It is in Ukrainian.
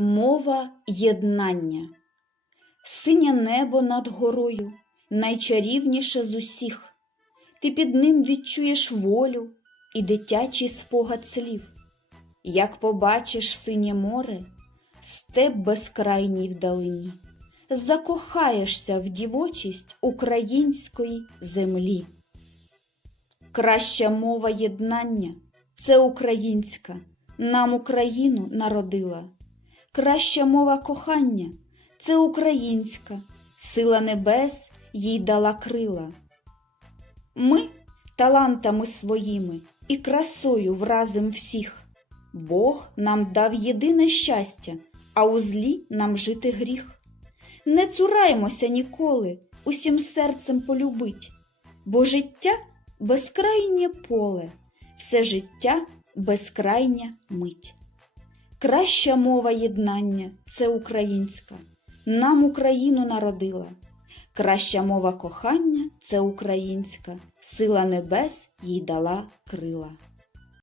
Мова єднання. Синє небо над горою, найчарівніше з усіх. Ти під ним відчуєш волю і дитячий спогад слів. Як побачиш синє море, степ безкрайній вдалині, закохаєшся в дівочість української землі. Краща мова єднання це українська, нам Україну народила. Краща мова кохання це українська, сила небес їй дала крила. Ми талантами своїми і красою вразим всіх. Бог нам дав єдине щастя, а у злі нам жити гріх. Не цураймося ніколи, усім серцем полюбить, бо життя безкрайнє поле, все життя безкрайня мить. Краща мова єднання це українська, нам Україну народила. Краща мова кохання це українська, сила небес їй дала крила.